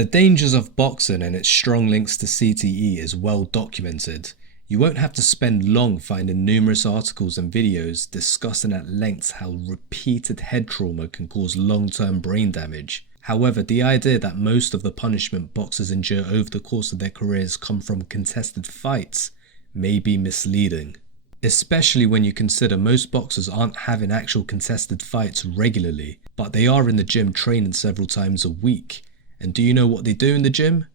The dangers of boxing and its strong links to CTE is well documented. You won't have to spend long finding numerous articles and videos discussing at length how repeated head trauma can cause long-term brain damage. However, the idea that most of the punishment boxers endure over the course of their careers come from contested fights may be misleading. Especially when you consider most boxers aren't having actual contested fights regularly, but they are in the gym training several times a week. And do you know what they do in the gym?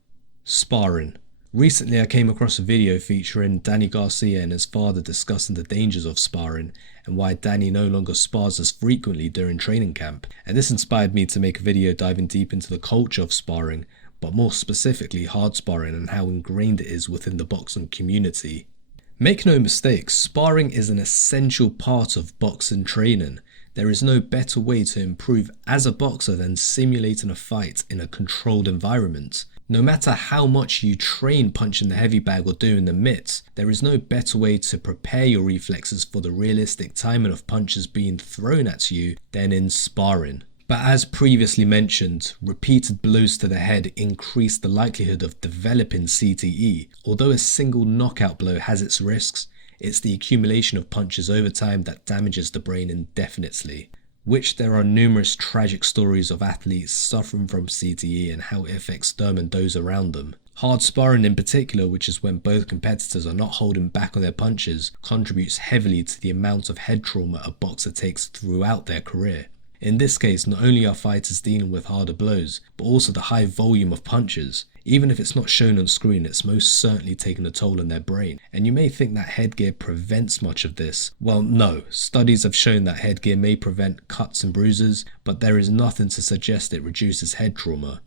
Sparring. Recently I came across a video featuring Danny Garcia and his father discussing the dangers of sparring and why Danny no longer spars as frequently during training camp. And this inspired me to make a video diving deep into the culture of sparring, but more specifically hard sparring and how ingrained it is within the boxing community. Make no mistake, sparring is an essential part of boxing training. There is no better way to improve as a boxer than simulating a fight in a controlled environment. No matter how much you train punching the heavy bag or doing the mitts, there is no better way to prepare your reflexes for the realistic timing of punches being thrown at you than in sparring. But as previously mentioned, repeated blows to the head increase the likelihood of developing CTE. Although a single knockout blow has its risks, it's the accumulation of punches over time that damages the brain indefinitely, which there are numerous tragic stories of athletes suffering from CTE and how it affects them and those around them. Hard sparring in particular, which is when both competitors are not holding back on their punches, contributes heavily to the amount of head trauma a boxer takes throughout their career. In this case, not only are fighters dealing with harder blows, but also the high volume of punches. Even if it's not shown on screen, it's most certainly taken a toll on their brain. And you may think that headgear prevents much of this. Well, no. Studies have shown that headgear may prevent cuts and bruises, but there is nothing to suggest it reduces head trauma.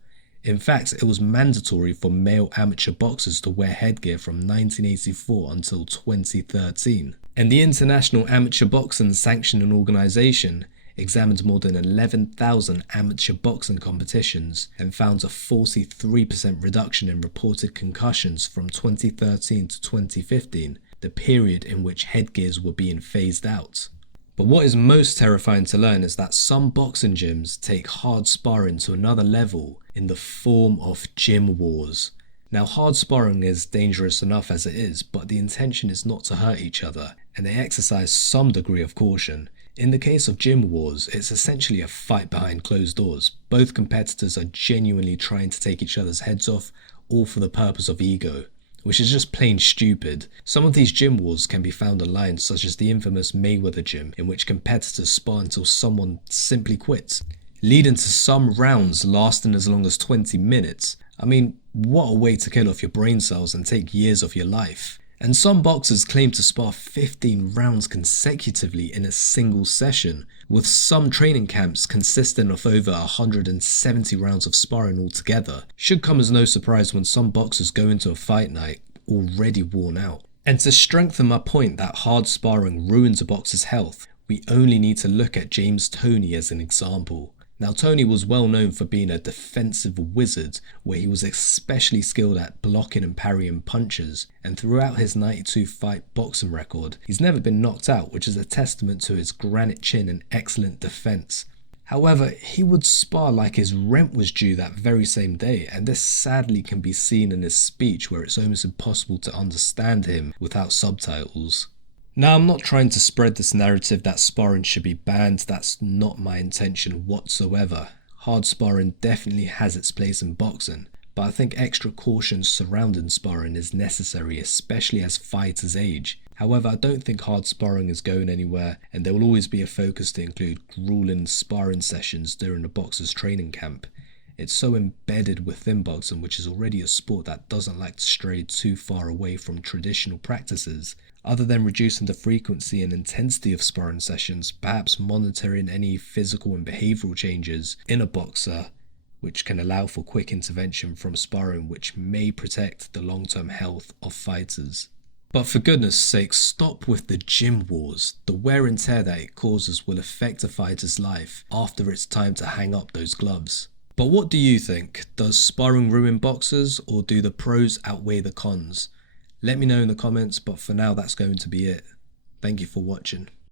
In fact, it was mandatory for male amateur boxers to wear headgear from 1984 until 2013. And the International Amateur Boxing Sanctioning Organization examined more than 11,000 amateur boxing competitions and found a 43% reduction in reported concussions from 2013 to 2015, the period in which headgears were being phased out. But what is most terrifying to learn is that some boxing gyms take hard sparring to another level in the form of gym wars. Now, hard sparring is dangerous enough as it is, but the intention is not to hurt each other, and they exercise some degree of caution. In the case of gym wars, it's essentially a fight behind closed doors. Both competitors are genuinely trying to take each other's heads off, all for the purpose of ego, which is just plain stupid. Some of these gym wars can be found online, such as the infamous Mayweather gym, in which competitors spar until someone simply quits, leading to some rounds lasting as long as 20 minutes. I mean, what a way to kill off your brain cells and take years off your life. And some boxers claim to spar 15 rounds consecutively in a single session, with some training camps consisting of over 170 rounds of sparring altogether. Should come as no surprise when some boxers go into a fight night already worn out. And to strengthen my point that hard sparring ruins a boxer's health, we only need to look at James Toney as an example. Now, Toney was well known for being a defensive wizard, where he was especially skilled at blocking and parrying punches, and throughout his 92 fight boxing record, he's never been knocked out, which is a testament to his granite chin and excellent defense. However, he would spar like his rent was due that very same day, and this sadly can be seen in his speech, where it's almost impossible to understand him without subtitles. Now, I'm not trying to spread this narrative that sparring should be banned. That's not my intention whatsoever. Hard sparring definitely has its place in boxing, but I think extra caution surrounding sparring is necessary, especially as fighters age. However, I don't think hard sparring is going anywhere, and there will always be a focus to include grueling sparring sessions during a boxer's training camp. It's so embedded within boxing, which is already a sport that doesn't like to stray too far away from traditional practices. Other than reducing the frequency and intensity of sparring sessions, perhaps monitoring any physical and behavioural changes in a boxer, which can allow for quick intervention from sparring, which may protect the long-term health of fighters. But for goodness sake, stop with the gym wars. The wear and tear that it causes will affect a fighter's life after it's time to hang up those gloves. But what do you think? Does sparring ruin boxers, or do the pros outweigh the cons? Let me know in the comments, but for now that's going to be it. Thank you for watching.